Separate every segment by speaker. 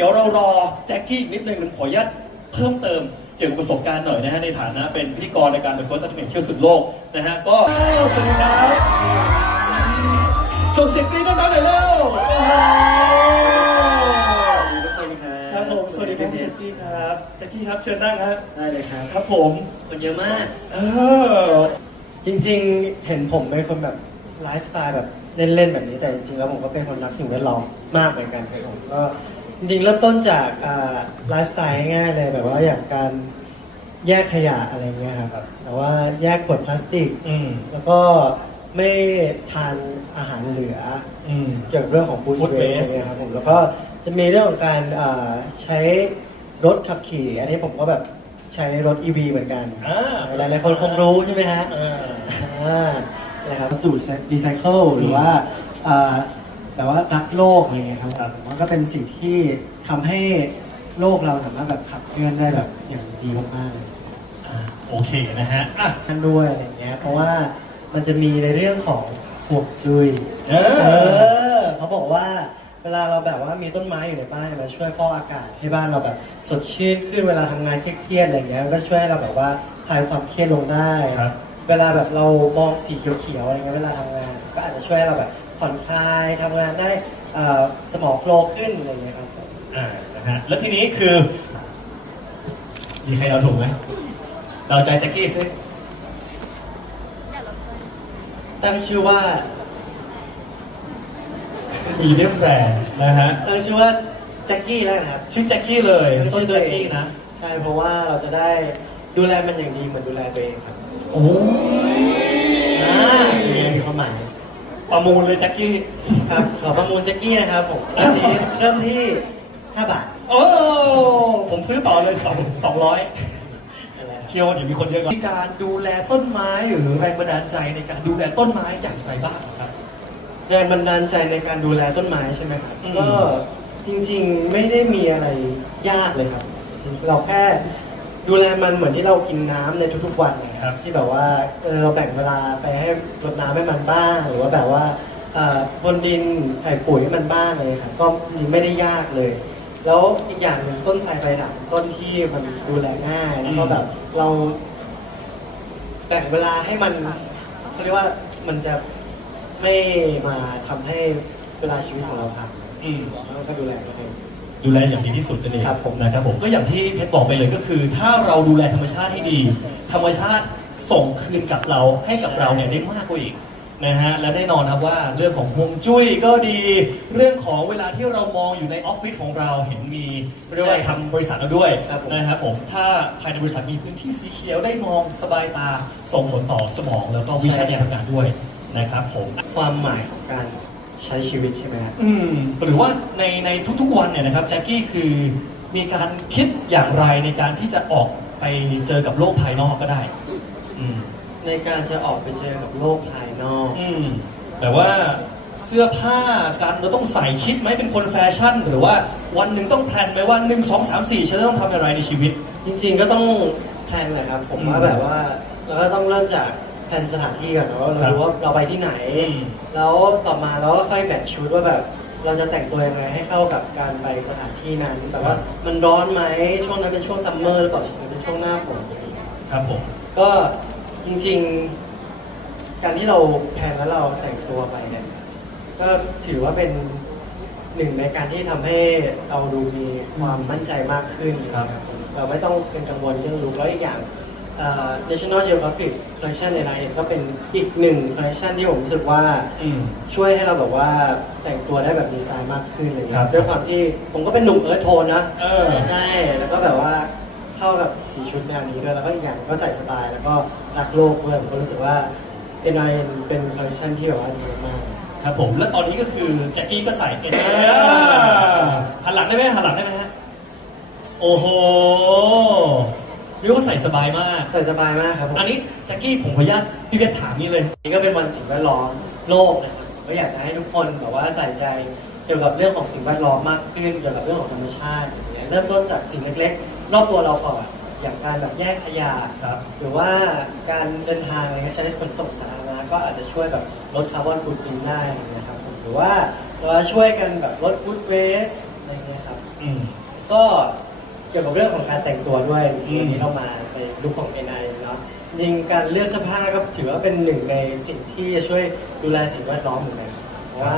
Speaker 1: ว่างนี้เดี๋ยวเรารอแจ็คกี้อีกนิดนึงผมขออนุญาตเพิ่มเติมเกี่ยวกับประสบการณ์หน่อยนะฮะในฐานะเป็นพิธีกรในการเป็นโค้ชอัลติเมทเที่ยวสุดโลกนะฮะก็สวัสดีครับส่งเสียงกรี๊ดดังๆหน่อยเร็วโอ้โหครับผมสวัสดีครับพี่แจ็คกี้ครับแจ็คกี้ครับเชิญนั่งฮะ
Speaker 2: ได้เลยครับ
Speaker 1: ครับผม
Speaker 2: คนเยอะมาก
Speaker 1: เออ
Speaker 2: จริงๆเห็นผมเป็นคนแบบไลฟ์สไตล์แบบเล่นๆแบบนี้แต่จริงๆแล้วผมก็เป็นคนรักสิ่งแวดล้อมมากเหมือนกันครับผมก็ จริงๆเริ่มต้นจากอ่าไลฟ์สไตล์ง่ายๆเลยแบบว่าอย่างการแยกขยะอะไรเงี้ยครับแต่ว่าแยกขวดพลาสติก
Speaker 1: อืม
Speaker 2: แล้วก็ไม่ทานอาหารเหลือ
Speaker 1: อืม
Speaker 2: เกี่ยวกับเรื่องของฟู้ด
Speaker 1: Food
Speaker 2: เว
Speaker 1: waste
Speaker 2: สเนี่ยครับผมแล้วก็จะมีเรื่องของการอ่าใช้รถขับขี่ อันนี้ผมก็แบบใช้รถ EV เหมือนกัน
Speaker 1: อ่า
Speaker 2: หลายๆคนคงรู้ใช่ไหมฮะ
Speaker 1: เออ
Speaker 2: อ่านะครับสูตรรีไซเคิลหรือว่าอ่า แต่ว่ารักโลกอะไรเงี้ยครับผมว่าก็เป็นสิ่งที่ทำให้โลกเราสามารถแบบขับเคลื่อนได้แบบอย่างดีมากๆเลย
Speaker 1: อ่าโอเคนะฮะอะ
Speaker 2: ท่านด้วยอะไรเงี้ย เพราะว่ามันจะมีในเรื่องของพวกจุย
Speaker 1: เอ
Speaker 2: เอ
Speaker 1: อ
Speaker 2: อเขาบอกว่าเวลาเราแบบว่ามีต้นไม้อยู่ในบ้านมันช่วยฟอกอากาศให้บ้านเราแบบสดชื่นขึ้นเวลาทำงานเครียดๆอะไรเงี้ยก็ช่วยให้เราแบบว่าคลายความเครียดลงได้
Speaker 1: ครับ
Speaker 2: เวลาแบบเรามองสีเขียวๆอะไรเงี้ยเวลาทำงาน ก็อาจจะช่วยให้เราแบบ ผ่อนคลายทำงานได้เอ่อสมองโฟลว์ขึ้นอะไรเงี้ยครับ
Speaker 1: อ่านะฮะแล้วทีนี้คือ มีใครเอาถูกไหมเราใจแจ็คกี้ซิ
Speaker 2: ตั้งชื่อว่า
Speaker 1: มีเรียบแรนะฮะ
Speaker 2: ตั้งชื่อว่าแจ็คกี้แล้วนะครับ
Speaker 1: ชื่อแจ็คกี้เลยต้นแจ็คกี้นะ
Speaker 2: ใช่เพราะว่าเราจะได้ดูแลมันอย่างดีเหมือนดูแลตัวเองครับ
Speaker 1: โอ้ย
Speaker 2: อ่ามีความหมาย
Speaker 1: ประมูลเลยแจ็คกี้
Speaker 2: ครับขอประมูลแจ็คกี้นะครับผมตอนนี้เริ่มที่ 5 บาท
Speaker 1: โอ้ผมซื้อต่อเลยสองสองร้อย
Speaker 2: อะไรครับ
Speaker 1: เชื่อว่าเดี๋ยวมีคนเยอะกว่ามีการดูแลต้นไม้หรือแรงบันดาลใจในการดูแลต้นไม้อย่างไรบ้างครับ
Speaker 2: แรงบันดาลใจในการดูแลต้นไม้ใช่ไหมครับ
Speaker 1: อืม
Speaker 2: ก็จริงๆไม่ได้มีอะไรยากเลยครับ เราแค่ ดูแลมันเหมือนที่เรากินน้ำในทุกๆวันนะครับที่แบบว่าเออเราแบ่งเวลาไปให้รดน้ำให้มันบ้าง หรือว่าแบบว่าเอ่อบนดินใส่ปุ๋ยให้มันบ้างเลยครับก็จริงไม่ได้ยากเลย แล้วอีกอย่างหนึ่งต้นไทรใบหลังต้นที่มันดูแลง่ายแล้วก็แบบเรา แบ่งเวลาให้มันเขาเรียกว่ามันจะไม่มาทำให้เวลาชีวิตของเราพัง
Speaker 1: อืม
Speaker 2: แล้วก็ดูแลตัวเอง
Speaker 1: ดูแลอย่างดีที่สุดนั่นเอง
Speaker 2: ครับผม
Speaker 1: นะครับผมก็อย่างที่เพชรบอกไปเลยก็คือ ถ้าเราดูแลธรรมชาติให้ดี ธรรมชาติส่งคืนกับเราให้กับเราเนี่ยได้มากกว่าอีกนะฮะและแน่นอนครับว่าเรื่องของฮวงจุ้ยก็ดี เรื่องของเวลาที่เรามองอยู่ในออฟฟิศของเราเห็นมีเรียกว่าทำบริษัทเราด้วย
Speaker 2: ครับผม
Speaker 1: นะครับผมถ้าภายในบริษัทมีพื้นที่สีเขียวได้มองสบายตาส่งผลต่อสมองแล้วก็วิชาในการทำงานด้วยนะครับผม
Speaker 2: ความหมายของการ ใช้ชีวิตใช่ไหมครับ
Speaker 1: อืมหรือว่าในในทุกๆวันเนี่ยนะครับแจ็คกี้คือมีการคิดอย่างไรในการที่จะออกไปเจอกับโลกภายนอกก็ได้ อืม
Speaker 2: ในการจะออกไปเจอกับโลกภายนอก
Speaker 1: อืมแต่ว่าเสื้อผ้าการเราต้องใส่คิดไหมเป็นคนแฟชั่น หรือว่าวันหนึ่งต้องแพลนไหมว่าหนึ่งสองสามสี่ฉันจะต้องทำอะไรในชีวิต
Speaker 2: จริงๆก็ต้องแพลนแหละครับ ผม
Speaker 1: อืม
Speaker 2: ว่าแบบว่าเราก็ต้องเริ่มจาก แพลนสถานที่ก่อนนะว่าเรา
Speaker 1: ครับ
Speaker 2: รู้ว่าเราไปที่ไหน
Speaker 1: อืม
Speaker 2: แล้วต่อมาเราก็ค่อยแมทช์ชุดว่าแบบ เราจะแต่งตัวยังไงให้เข้ากับการไปสถานที่นั้นแต่ว่ามันร้อนไหมช่วงนั้นเป็นช่วงซัมเมอร์หรือเปล่าหรือเป็นช่วงหน้าฝน
Speaker 1: ครับผม
Speaker 2: ก็จริง ๆ การที่เราแพลนแล้วเราแต่งตัวไปเนี่ยก็ถือว่าเป็นหนึ่งในการที่ทำให้เราดูมีความมั่นใจมากขึ้น
Speaker 1: ครับ
Speaker 2: เราไม่ต้องเป็นกังวลเรื่องลุคแล้วอีกอย่าง เอ่อ National Geographic Collection ในไลน์ก็เป็นอีกหนึ่ง collection ที่ผมรู้สึกว่า
Speaker 1: อืม
Speaker 2: ช่วยให้เราแบบว่าแต่งตัวได้แบบดีไซน์มากขึ้นอะไร
Speaker 1: ครั
Speaker 2: เงี้
Speaker 1: บ
Speaker 2: ยด้วยความที่ผมก็เป็นหนุ่มเอิร์ธโทนนะ
Speaker 1: เออ
Speaker 2: ใช่แล้วก็แบบว่าเข้ากับสีชุดแนวนี้ด้วยแล้วก็อีกอย่างก็ใส่สบายแล้วก็รักโลกด้วยผมก็รู้สึกว่าเอ็นไอเป็นคอลเลคชันที่แบบว่าดีมาก
Speaker 1: ครับผม แล้วตอนนี้ก็คือแจ็คกี้ก็ใส่เอ็นหันหลังได้ไหมหันหลังได้ไหมฮะ โอ้โห เรียกว่าใส่สบายมาก
Speaker 2: ใส่สบายมากครับผม
Speaker 1: อันนี้แจ็คกี้ผมขออนุญาตพี่เพชรถามนี่เลย
Speaker 2: นี่ก็เป็นวันสิ่งแวดล้อมโลกนะครับก็อยากจะให้ทุกคนแบบว่าใส่ใจเกี่ยวกับเรื่องของสิ่งแวดล้อมมากขึ้นเกี่ยวกับเรื่องของธรรมชาติอย่างเงี้ยเริ่มต้นจากสิ่งเล็กๆรอบตัวเราก่อนอย่างการแบบแยกขยะ
Speaker 1: ครับ
Speaker 2: หรือว่าการเดินทางอะไรเงี้ยใช้ขนส่งสาธารณะก็อาจจะช่วยแบบลดคาร์บอนฟุตปรินท์ได้นะครับผมหรือว่าเราช่วยกันแบบลดฟู้ดเวสอะไรเงี้ยครับ
Speaker 1: อืม
Speaker 2: ก็ เกี่ยวกับเรื่องของการแต่งตัวด้วย
Speaker 1: อืม
Speaker 2: วันนี้เรามาในลุคของ NI เนาะจริงการเลือกเสื้อผ้าก็ถือว่าเป็นหนึ่งในสิ่งที่จะช่วยดูแลสิ่งแวดล้อมเหมือนกันเพราะว่า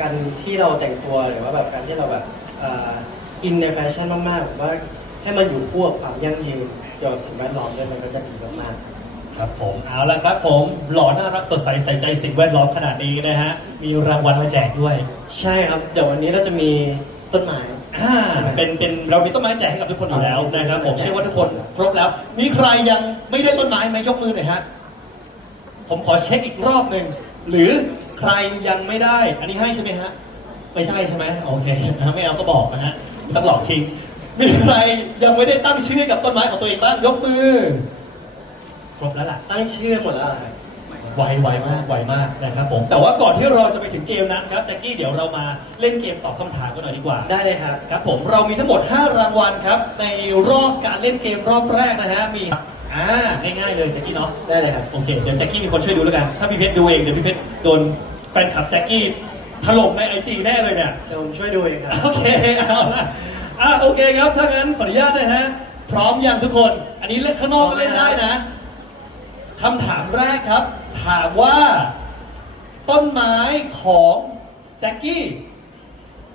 Speaker 2: การที่เราแต่งตัวหรือว่าแบบการที่เราแบบอินในแฟชั่นมากๆผมว่าให้มันอยู่คู่กับความยั่งยืนเกี่ยวกับสิ่งแวดล้อมด้วยมันก็จะดีมากๆ
Speaker 1: ครับผมเอาละครับผมหล่อน่ารักสดใสใส่ใจสิ่งแวดล้อมขนาดนี้นะฮะมีรางวัลมาแจกด้วย
Speaker 2: ใช่ครับ เดี๋ยววันนี้เราจะมี ต้นไม้
Speaker 1: อ่าเป็นเป็นเรามีต้นไม้แจกให้กับทุกคนอยู่แล้วนะครับผมเชื่อว่าทุกคนครบแล้ว มีใครยังไม่ได้ต้นไม้ไหมยกมือหน่อยฮะผมขอเช็คอีกรอบหนึ่งหรือใครยังไม่ได้ อันนี้ให้ใช่ไหมฮะไม่ใช่ใช่ไหมโอเคนะไม่เอาก็บอกนะฮะไม่ต้องหลอกทิ้งมีใครยังไม่ได้ตั้งชื่อกับต้นไม้ของตัวเองบ้างยกมือครบแล้วล่ะ
Speaker 2: ตั้งชื่อหมดแล้วเหรอครับ
Speaker 1: ไวไวมากไวมากนะครับผมแต่ว่าก่อนที่เราจะไปถึงเกมนั้นครับแจ็คกี้เดี๋ยวเรามาเล่นเกมตอบคำถามกันหน่อยดีกว่า
Speaker 2: ได้เลยครับ
Speaker 1: ครับผมเรามีทั้งหมด 5 รางวัลครับ ในรอบการเล่นเกมรอบแรกนะฮะมีอ่าง่ายๆเลยแจ็คกี้เนาะ
Speaker 2: ได้เลยครับ
Speaker 1: โอเคเดี๋ยวแจ็คกี้มีคนช่วยดูแล้วกันถ้าพี่เพชรดูเองเดี๋ยวพี่เพชรโดนแฟนคลับแจ็คกี้ถล่มในไอจีแน่เลยเนี่ย
Speaker 2: เดี๋ยวผมช่วยดูเองครับ
Speaker 1: โอเคเอาละอะโอเคครับ ถ้างั้นขออนุญาตนะฮะ พร้อมยังทุกคน อันนี้เล่นข้างนอกก็เล่นได้นะ คำถามแรกครับ ถามว่า ต้นไม้ของแจ็คกี้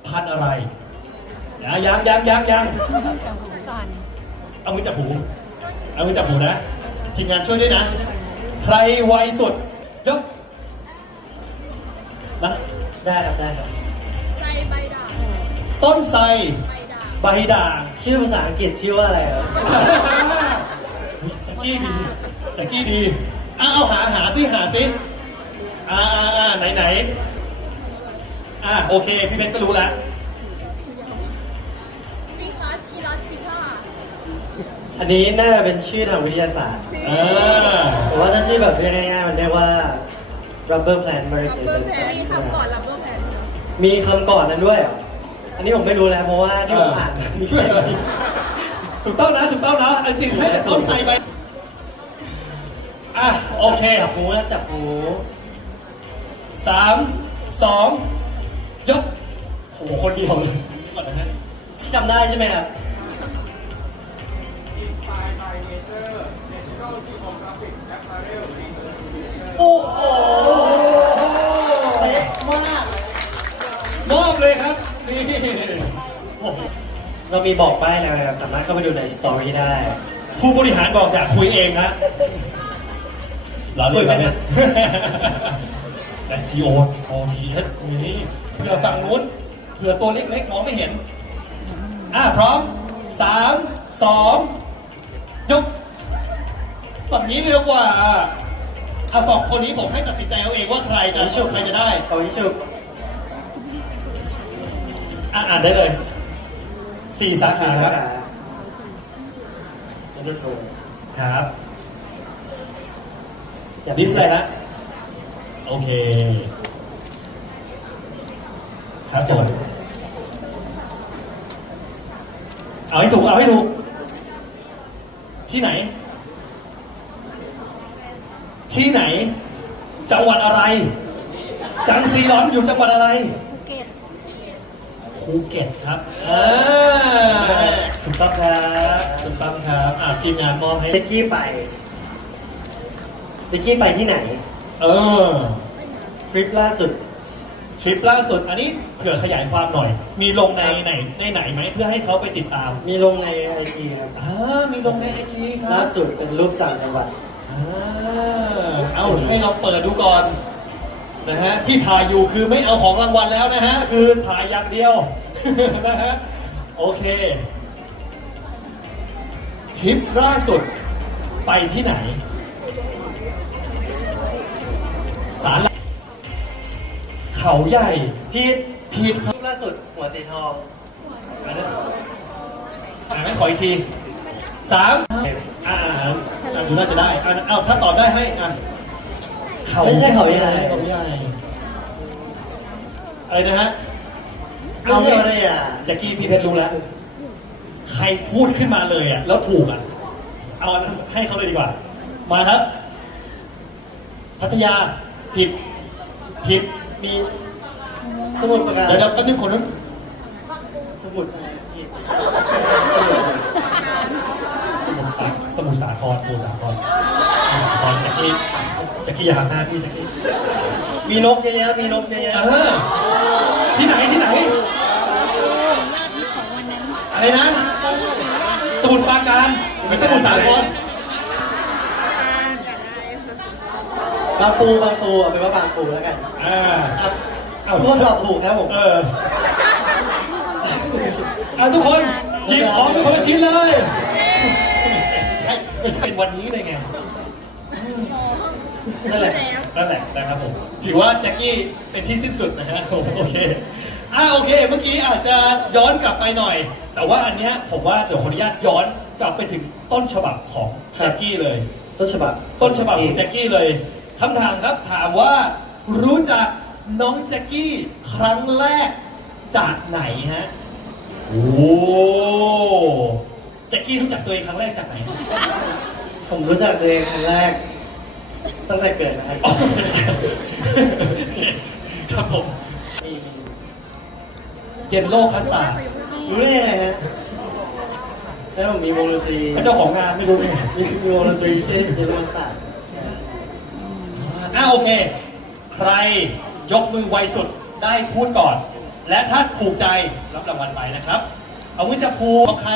Speaker 1: พันธุ์อะไรนะยังยังยังยัง
Speaker 3: จับหูก่อน
Speaker 1: เอามือจับหู เอามือจับหูนะทีมงานช่วยด้วยนะ ใครไวสุดยกนะ
Speaker 2: ได้ครับได้ครับ
Speaker 3: ใส่ใบด่าง
Speaker 1: ต้นไทร
Speaker 3: ใบด่าง
Speaker 1: ใบด่าง
Speaker 2: ชื่อภาษาอังกฤษชื่อว่าอะไรครับ
Speaker 1: จักกี้ ดีจักกี้ดีอ้าวหาหาซิหาซิอ่าอ่าอ่าไหนไหนอ่าโอเค พี่เพชรก็รู้แล้ว
Speaker 3: ซีคัสทีรัสซิล่า
Speaker 2: อันนี้น่าจะเป็นชื่อทางวิทยาศาสตร์
Speaker 1: อ่า
Speaker 2: แต่ว่าถ้าชื่อแบบเรียกง่ายๆมันเรียกว่า rubber plant
Speaker 3: ลับเบอร์
Speaker 2: variegated
Speaker 3: แพนมีคำก่อนลับเบอร์แพน
Speaker 2: มีคำก่อนนั้นด้วยเหรออันนี้ผมไม่รู้แล้วเพราะว่าที่ผมอ่านมีแค่นี้
Speaker 1: ถูกต้องนะถูกต้องนะอันจริงให้แต่ต้นไทรไป อะโอเค
Speaker 2: จับหูนะจับหู
Speaker 1: สามสองยกโอ้โหคนเดียวเลยก่อนนะฮะ
Speaker 2: พี่จำได้ใช่ไหมครับ
Speaker 1: โอ้โห
Speaker 2: เป๊ะมาก
Speaker 1: มอบเลยครับนี่โอ้โห
Speaker 2: เรามีบอกป้ายนะครับสามารถเข้าไปดูในสตอรี่ได้
Speaker 1: ผู้บริหารบอกอยากคุยเองนะ เราเลยนไหมแต่ G O O T S นี่เผื่อฝั่งนู้นเผื่อตัวเล็กๆมองไม่เห็น อะพร้อมสามสองยกฝั่งนี้เร็วกว่าอะสองคนนี้ผมให้ตัดสินใจเอาเองว่าใครจะชกใครจะได้
Speaker 2: เอาวิชุบ
Speaker 1: อะอ่านได้เลยสี่สาขาครับ
Speaker 2: จะดูดู
Speaker 1: ครับ
Speaker 2: อย่า
Speaker 1: ดิสเลยนะโอเค ครับผมเอาให้ถูก เอาให้ถูก ที่ไหน ที่ไหน จังหวัดอะไร จังซีรอนอยู่จังหวัดอะไร
Speaker 3: ภูเก็ต
Speaker 1: ภูเก็ตครับอ่าถูกต้องครับถูกต้องครับ อ่าทีมงานมอบให้
Speaker 2: เด็กกี้ไป เด็กกี้ไปที่ไหน
Speaker 1: เออ
Speaker 2: ทริปล่าสุด
Speaker 1: ทริปล่าสุด อันนี้เผื่อขยายความหน่อย มีลงในไหนในไหนไหมเพื่อให้เขาไปติดตาม
Speaker 2: มีลงในไอจีครับ
Speaker 1: อ่ามีลงในไอจีครั
Speaker 2: ล่า
Speaker 1: บ
Speaker 2: สุดเป็นรูปต่างจังหวัด
Speaker 1: อ่าเอาให้เราเปิดดูก่อนนะฮะที่ถ่ายอยู่คือไม่เอาของรางวัลแล้วนะฮะคือถ่ายอย่างเดียว นะฮะโอเคทริปล่าสุดไปที่ไหน เขาใหญ่
Speaker 2: พีท
Speaker 1: พีท
Speaker 2: รูปล่าสุดหัวสีทอง
Speaker 1: อ่านอ่านไม่ขออีกทีสามอ่าอ่าดูน่าจะได้อ่าเอาถ้าตอบได้ให้อ่า
Speaker 2: ไม่ใช่เขาใหญ่
Speaker 1: เขาใหญ่อะไรนะฮะ
Speaker 2: ไม่ใช่อะไรอะ
Speaker 1: แจ็กกี้พี่เพชรรู้แล้ว ใครพูดขึ้นมาเลยอะ แล้วถูกอะ เอาอันนั้นให้เขาเลยดีกว่า มาครับ พัทยาผิดผิด
Speaker 2: มีสมุดประการ
Speaker 1: เดี๋ยวเดี๋ยวแป๊บนึงคนนึง
Speaker 3: บางปู
Speaker 2: สมุดอะไรพี่
Speaker 1: สมุทรสาสมุทรสาครสมุทรสาครสมุทรสาครแจ็คกี้แจ็คกี้อย่าหักหน้าพี่แจ็คกี้
Speaker 2: มีนกเยอะๆมีนกเย
Speaker 1: เอ
Speaker 2: อะ
Speaker 1: อที่ไหนที่ไหน
Speaker 3: ยอดฮิตของวันนั้น
Speaker 1: อะไรนะ สมุทรปราการหรือสมุทรสาคร
Speaker 2: บางปูบางปูเอาเป็นว่าบางปูแล้วกัน
Speaker 1: อ่า
Speaker 2: ครับ
Speaker 1: เอา
Speaker 2: ทุกคนตอบถูกครับผม
Speaker 1: เออเอาทุกคนหยิบของทุกคนละชิ้นเลยไม่ใช่ไม่ใช่วันนี้เลยไง
Speaker 2: นั่นแหละ
Speaker 1: นั่นแหละนะครับผมถือว่าแจ็คกี้เป็นที่สิ้นสุดนะฮะโอเคอ่าโอเค เมื่อกี้อาจจะย้อนกลับไปหน่อย แต่ว่าอันเนี้ยผมว่าเดี๋ยวขออนุญาตย้อนกลับไปถึงต้นฉบับของแจ็คกี้เลย
Speaker 2: ต้นฉบับ
Speaker 1: ต้นฉบับของแจ็คกี้เลย คำถามครับถามว่ารู้จักน้องแจ็คกี้ครั้งแรกจากไหนฮะ โอ้แจ็คกี้รู้จักตัวเองครั้งแรกจากไหน
Speaker 2: ผมรู้จักตัวเองครั้งแรก ตั้งแต่เกิดนะครับ
Speaker 1: อ๋อครับผม
Speaker 2: มี
Speaker 1: เยนโลคัสตาร์
Speaker 2: รู้ได้ยังไงฮะแล้วผมมีวงดนตรี
Speaker 1: เจ้าของงานไม่รู้ไง
Speaker 2: มีมีวงดนตรีชื่อเยลโลสตาร์
Speaker 1: อ่าโอเค ใครยกมือไวสุดได้พูดก่อน และถ้าถูกใจรับรางวัลไปนะครับ เอามือจับภูของใคร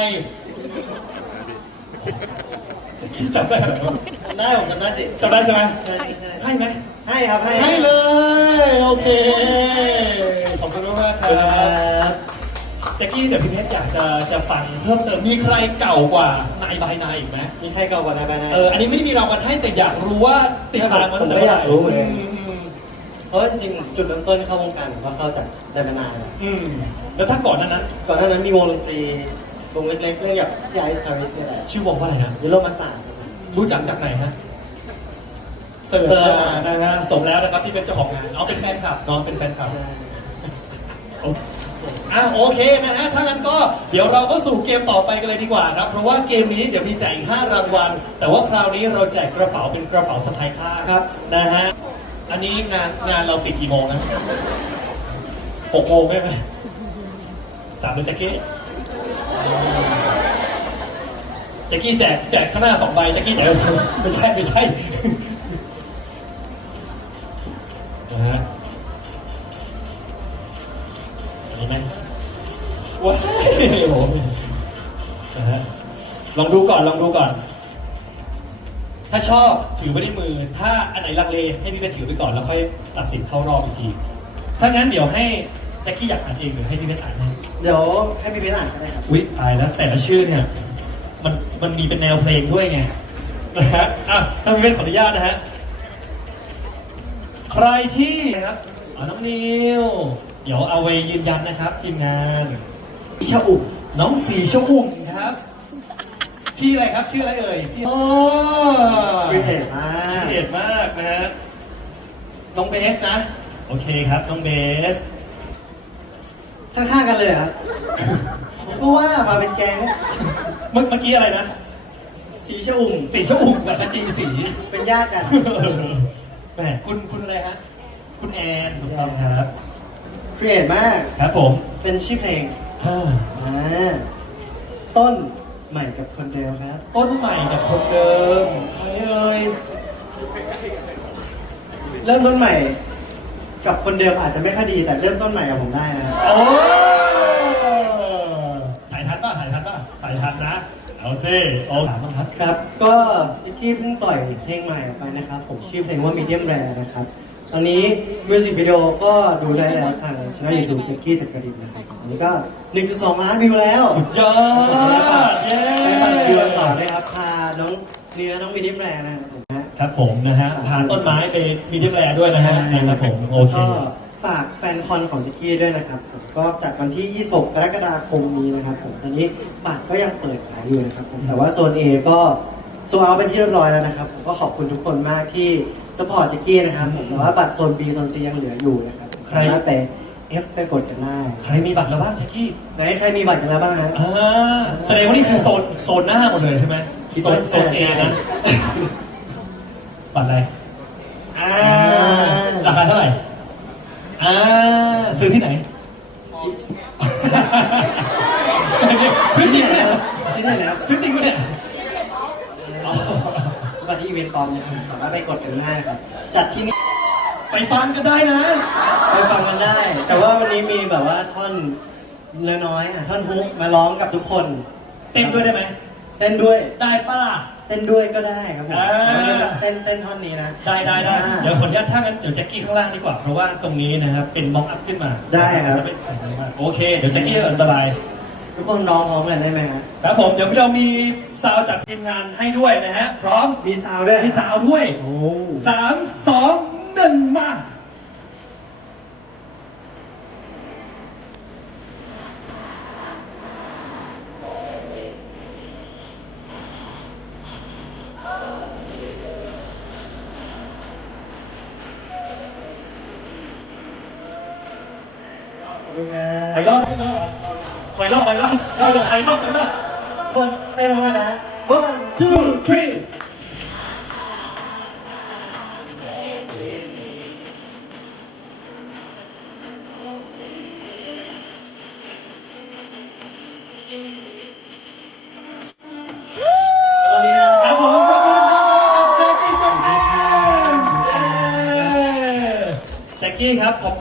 Speaker 1: จำได้ไหม
Speaker 2: ได้ผมจำได้สิ
Speaker 1: จำได้ใช่ไหม
Speaker 2: ใช่
Speaker 1: ให้ไหม
Speaker 2: ให้ครับให้
Speaker 1: ให้เลย โอเค ขอบคุณมากๆค
Speaker 2: ครั
Speaker 1: รับบ แจ็คกี้เดี๋ยวพี่เพชรอยากจะจะฟังเพิ่มเติมมีใครเก่ากว่านายบายนายอีกไหม
Speaker 2: มีใครเก่ากว่านายไปนาย
Speaker 1: เอออันนี้ไม่ได้มีรางวัลให้แต่อยากรู้ว่าติดตามมาตั้งแต่
Speaker 2: ผมก็อยากรู้เหมือนกัน
Speaker 1: ม
Speaker 2: เพราะจริงๆจุดเริ่มต้นเข้าวงการผมก็เข้าจากไดมานายแหละ
Speaker 1: อืมแล้วถ้าก่อนหนั้นนั้น
Speaker 2: ก่อนหน้านั้นมีวงดนตรีวงเล็กๆเรื่องแบบที่ไอซ์พาริสเนี่ยแหละ
Speaker 1: ชื่อวงว่าอะไรนะ
Speaker 2: เยลโลมาสตาร์
Speaker 1: รู้จักจากไหนฮะเสิร์ชมานะฮะสมแล้วนะครับที่เป็นเจ้าของงานเอาเป็นแฟนคลับน้องเป็นแฟนคลับ อะโอเคนะฮะถ้างั้นก็เดี๋ยวเราก็สู่เกมต่อไปกันเลยดีกว่าครับ เพราะว่าเกมนี้เดี๋ยวมีแจกอีก5รางวัล แต่ว่าคราวนี้เราแจกกระเป๋าเป็นกระเป๋าสะพายข้างครับ นะฮะ อันนี้งานงานเราปิดกี่โมงนะหกโมงใช่ไหมสามเป็นแจ็คกี้แจ็คกี้แจกแจกข้างหน้าสองใบแจ็คกี้แจกไม่ใช่ไม่ใช่นะฮะ นะฮะลองดูก่อนลองดูก่อน ถ้าชอบถือไว้ในมือ ถ้าอันไหนลังเลให้พี่เพชรถือไปก่อนแล้วค่อยตัดสินเข้ารอบอีกทีถ้างั้นเดี๋ยวให้แจ็คกี้อยากอ่านเองหรือให้พี่เพชรอ่านให้
Speaker 2: เดี๋ยวให้พี่เพชรอ่านก็ได้ครับ
Speaker 1: อุ๊ยตายแล้วแต่ละชื่อเนี่ยมันมันมีเป็นแนวเพลงด้วยไงนะฮะอะถ้าพี่เพชรขออนุญาตนะฮะใครที่นะครับอ๋อน้องนิวเดี๋ยวเอาไว้ยืนยันนะครับทีมงาน
Speaker 2: ชาอุบ
Speaker 1: น้องสีชมพูครับ พี่อะไรครับชื่ออะไรเอ่ยพี่โอ้
Speaker 2: วิเทศมาก
Speaker 1: ละเอียดมากนะฮะน้องเบสนะ โอเคครับน้องเบส
Speaker 2: ข้างๆกันเลยเหรอเพราะว่ามาเป็นแก๊ง
Speaker 1: เมื่อเมื่อกี้อะไรนะ
Speaker 2: สีชาอุ่ม
Speaker 1: สีชมพูกับจีสี
Speaker 2: เป็นญาติกัน
Speaker 1: แหมคุณคุณอะไรฮะ คุณแอนถูกต้องครับ
Speaker 2: ครีเอทมาก
Speaker 1: ครับผม
Speaker 2: เป็นชื่อเพลง
Speaker 1: อ่า
Speaker 2: อ่าต้นใหม่กับคนเดิมครับ
Speaker 1: ต้นใหม่กับคนเดิมใครเอ่ย
Speaker 2: เริ่มต้นใหม่ กับคนเดิมอาจจะไม่ค่อยดีแต่เริ่มต้นใหม่กับผมได้นะครับ
Speaker 1: โอ้ถ่ายทันป่ะถ่ายทันป่ะถ่ายทันนะ เอาซิโอ้ถามบ้างครับ
Speaker 2: ครับ ก็จิกกี้เพิ่งปล่อยเพลงใหม่ออกไปนะครับ ผมชื่อเพลงว่า Medium Rare นะครับ ตอนนี้มิวสิกวิดีโอก็ดูได้แล้วทางช่องยูทูบจิกกี้จักรีนนะครับอันนี้ก็ 1.2 ล้านวิวแล้ว
Speaker 1: สุดยอดเย้
Speaker 2: ไปฟังวิวต่อเลยครับพาน้องเนื้อน้อง Medium Rare นะครับผมนะ
Speaker 1: ครับผมนะฮะทานต้นไม้ไปมีที่แปลด้วยนะฮะนะครับผมโอเค
Speaker 2: ก็ฝากแฟนคอนของจิกกี้ด้วยนะครับผมก็จัดวันที่ 26 กรกฎาคมนี้นะครับผมตอนนี้บัตรก็ยังเปิดขายอยู่นะครับผมแต่ว่าโซน A ก็โซเอาเป็นที่เรียบร้อยแล้วนะครับผมก็ขอบคุณทุกคนมากที่ สปอร์ตจิกกี้นะครับผมแต่ว่าบัตรโซน B โซน C ยังเหลืออยู่นะครับ
Speaker 1: ใคร
Speaker 2: สามารถไป F ไปกดกันได้
Speaker 1: ใครมีบัตรแล้วบ้างแจ็คกี้
Speaker 2: ไหนใครมีบัตรกันแล้วบ้างฮะ
Speaker 1: อ่าแสดงว่านี่คือโซนโซนหน้าหมดเลยใช่ไหม
Speaker 2: คิด
Speaker 1: โซ
Speaker 2: ว่า
Speaker 1: นโซนเอ
Speaker 2: ใช่
Speaker 1: นะบัตรอะไรอ่าราคาเท่าไหร่อ่าซื้อที่ไหนซื้อจริงเนี่ย
Speaker 2: ซื้อได้แล้ว
Speaker 1: ซื้อจริงปะเนี่ย
Speaker 2: มาที่อีเวนต์ปลอมเนี่ยสามารถไปกดกันง่ายครับ จัดที่นี่
Speaker 1: ไปฟังกันได้นะ
Speaker 2: ไปฟังกันได้ แต่ว่าวันนี้มีแบบว่าท่อนน้อยๆอะท่อนฮุกมาร้องกับทุกคน
Speaker 1: เต้นด้วยได้ไหม
Speaker 2: เต้นด้วย
Speaker 1: ได้ปะล่ะ
Speaker 2: เต้นด้วยก็ได้ครับผม
Speaker 1: อ่า
Speaker 2: เต้นเต้นท่อนนี้นะ
Speaker 1: ได้ได้ได้
Speaker 2: อ่า
Speaker 1: เดี๋ยวขออนุญาตถ้างั้นเดี๋ยวแจ็คกี้ข้างล่างดีกว่า เพราะว่าตรงนี้นะครับเป็นม็อกอัพขึ้นมา
Speaker 2: ได้ครับ
Speaker 1: จะเป็นโอเค เดี๋ยวแจ็คกี้อันตราย
Speaker 2: ทุกคนร้องพร้อมกันได้ไหมครับ
Speaker 1: ครับผมเดี๋ยวเรามีซาวด์จากทีมงานให้ด้วยนะฮะพร้อม
Speaker 2: มีซาวด์ด้วย
Speaker 1: มีซาวด์ด้วย
Speaker 2: โอ้
Speaker 1: สามสองหนึ่งมาไปรอบไปรอบ ไปรอบไปรอบไปรอบไปรอบไปรอบ
Speaker 2: คนเต้นมานะ
Speaker 1: one two three ครับผมขอบคุณครับแจ็คกี้ครับขอบ